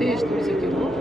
Değiştirecek bu.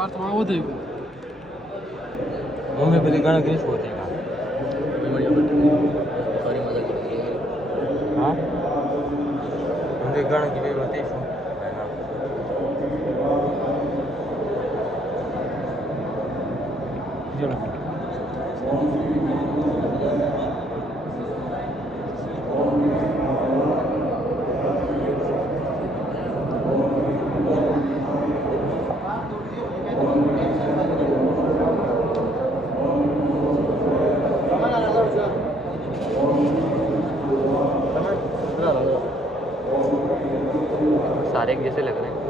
पार्थમાં વધુ mummy पहले गाना किस होते हैं हाँ मुझे गाना की भी बताइए सारे एक जैसे लग रहे हैं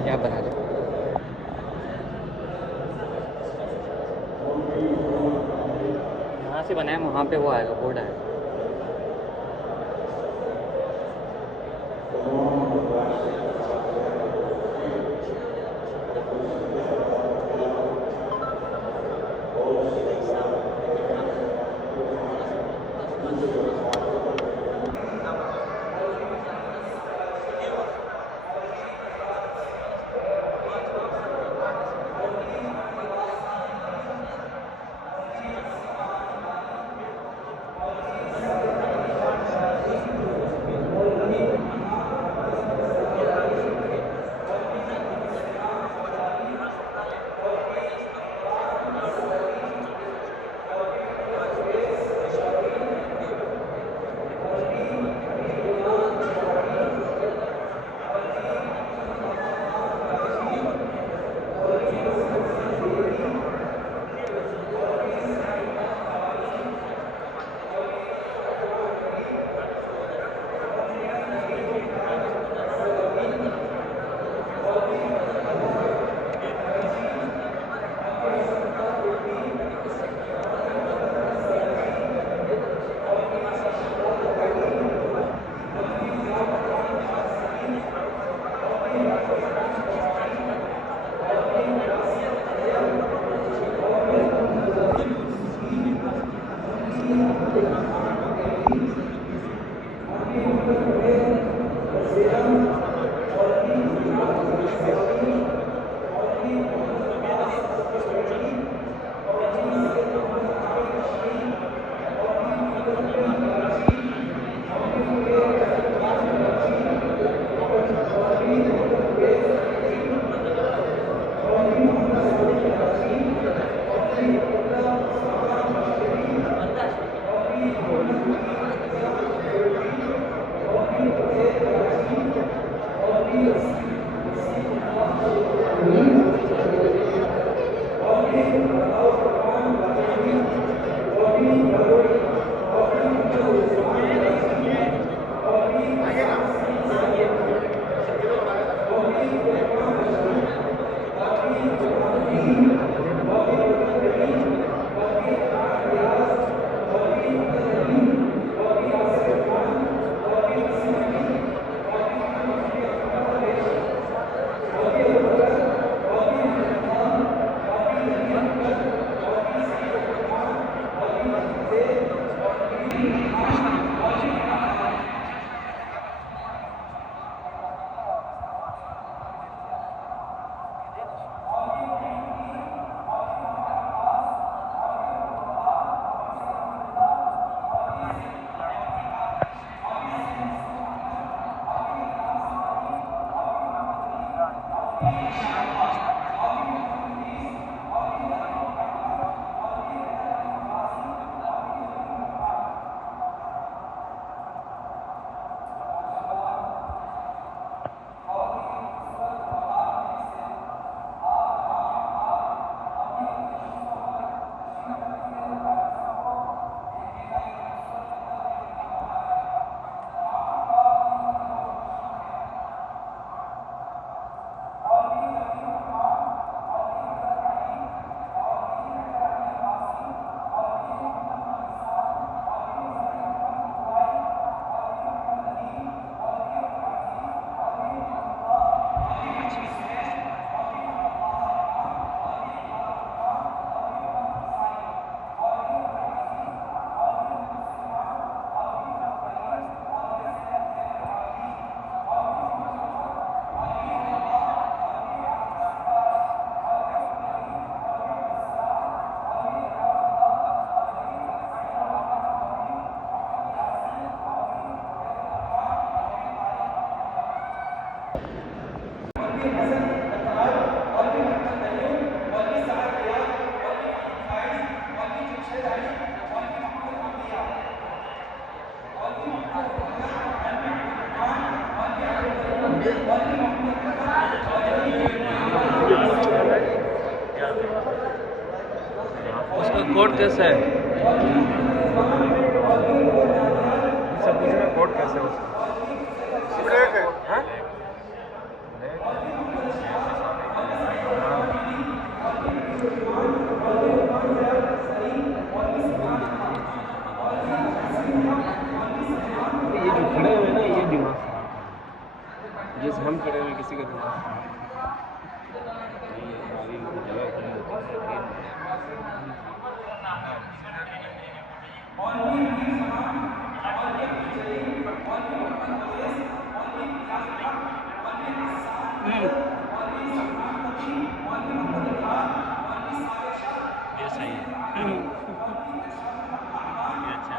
क्या बना रहे यहाँ से बनाए वहाँ पे वो आएगा बोर्ड आएगा कोड कैसा है? सब कुछ में कोड कैसा है उसका? ब्रेक है। हाँ? ये जो खड़े हुए हैं ना, ये दिमाग जैसे हम खड़े हुए किसी का दिमाग ये सही है। ये अच्छा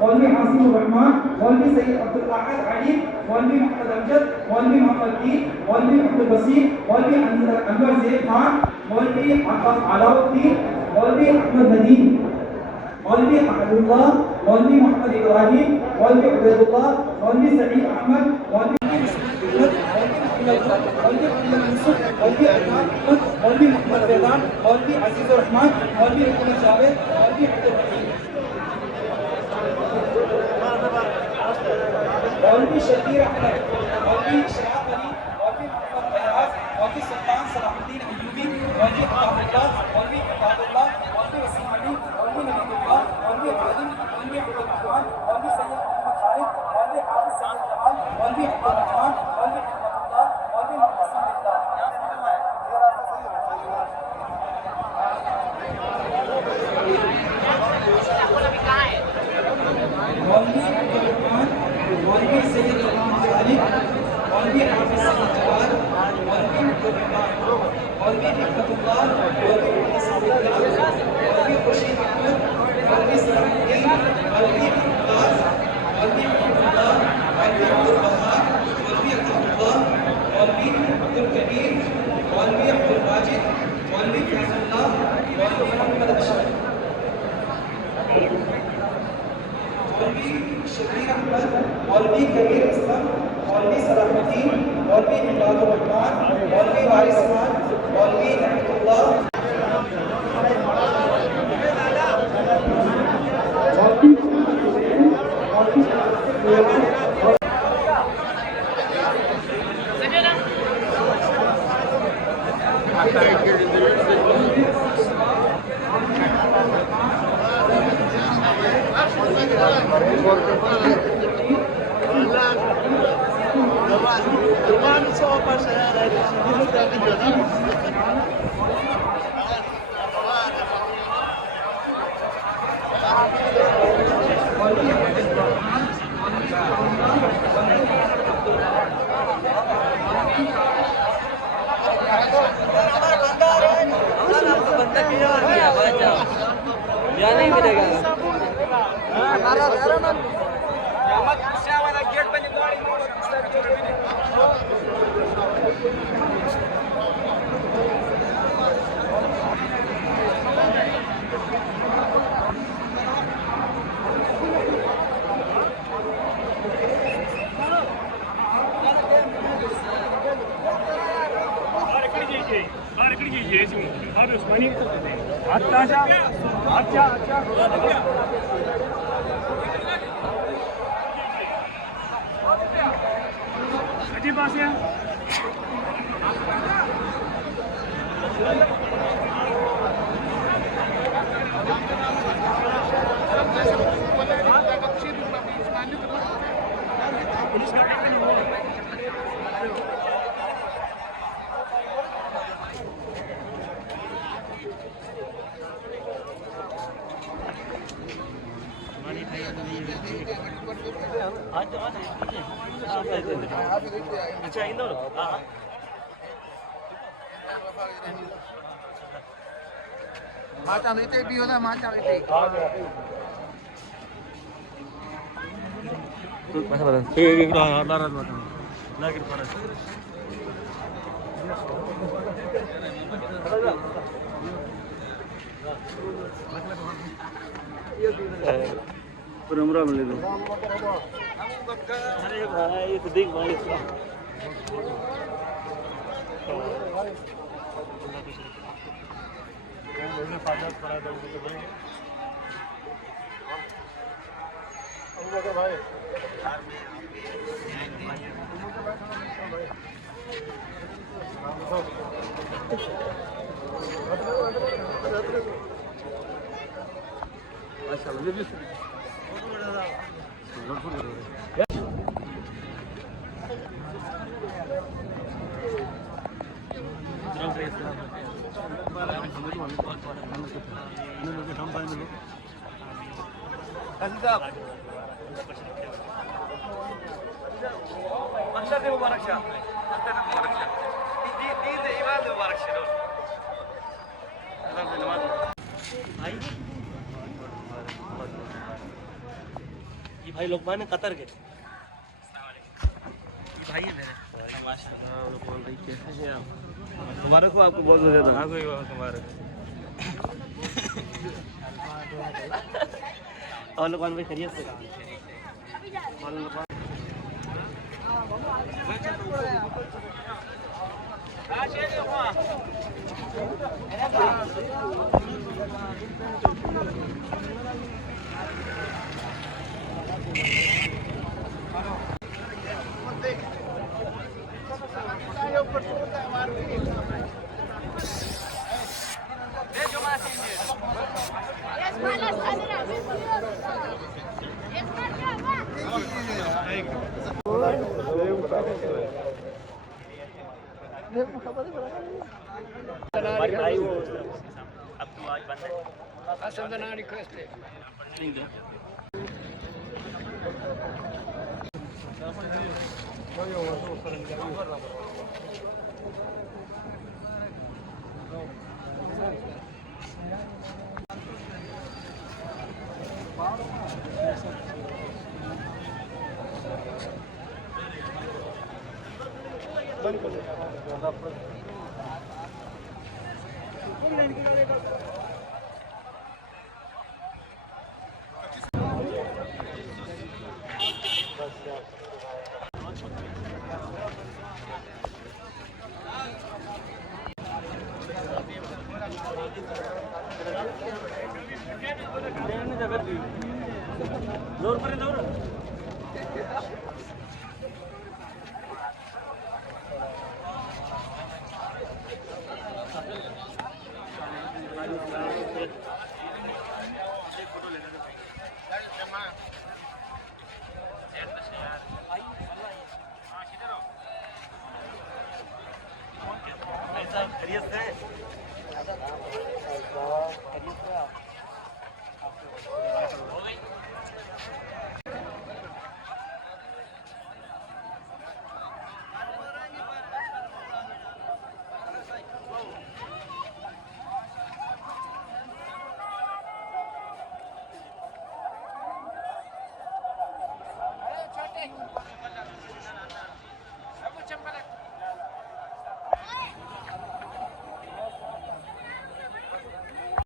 मौलवी हासिम रहमान, मौलवी सैयद अब्दुल अहद अलीम, मौलवी मोहम्मद अमजद, मौलवी मोहम्मद दीन, मौलवी अब्दुल वसीम, मौलवी अनवर ज़ैद खान, मौलवी अलाउद्दीन, मौलवी अहमद नदीम, मौलवी अहमदुल्लाह, मौलवी मोहम्मद इब्राहिम, मौलवी उबैदुल्लाह, मौलवी सईद अहमद, मौलवी मौलवी मोहम्मद फैजान, मौलवी अजीजुर रहमान, मौलवी मोहम्मद जावेद, मौलवी अब्दुल हकीम, मौलवी शबीर अहमद, मौलवी शराफ अली, मौलवी मोहम्मद फयाज, मौलवी सुल्तान सलाहुद्दीन अय्यूबी, मौलवी अताउल्लाह, मौलवी अताउल्लाह, मौलवी वसीम अली, मौलवी नबीउल्लाह, मौलवी आदिम, मौलवी अब्दुल रहमान, मौलवी सैयद मोहम्मद खालिद, मौलवी हाफिज सैयद जमाल, मौलवी अब्दुल रहमान, मौलवी रहमतुल्लाह, मौलवी मुहसिन बिल्लाह, मौलवी अब्दुल रहमान, मौलवी सैयद खालिद, मौलवी हाफिज सैयद जमाल, मौलवी अब्दुल रहमान, मौलवी रहमतुल्लाह, मौलवी मुहसिन बिल्लाह, मौलवी खुर्शीद अहमद, मौलवी सलाहुद्दीन, मौलवी अब्बास, मौलवी अब्दुल्लाह, मौलवी अब्दुल वहाब, मौलवी अब्दुल्लाह, मौलवी अब्दुल कबीर, मौलवी अब्दुल वाजिद, मौलवी फैजुल्लाह, मौलवी मोहम्मद अशरफ, मौलवी शबीर अहमद, मौलवी कबीर असलम, मौलवी सलाहुद्दीन, मौलवी इमदादुर रहमान, मौलवी वारिस खान, मौलवी रहमतुल्लाह, या नहीं मिलेगा और उस्मानी अच्छा अच्छा अच्छा अजी पास है अच्छा इंदौर माचा लेते भी होता माचा लेते परमरा मिले दो अरे भाई देख भाई मुबारक शाह मुबारक शाह दीन ईमान मुबारक शाह ये भाई लोकमान कतर के भाई है मेरे लोकमान भाई कैसे हैं आप मुबारक हो आपको बहुत ज़्यादा हाँ कोई मुबारक और लोकमान भाई खैरियत से हमारी भाई वो अब तो आज बंद है संजना रिक्वेस्ट है जोर पर जोर खैरियत से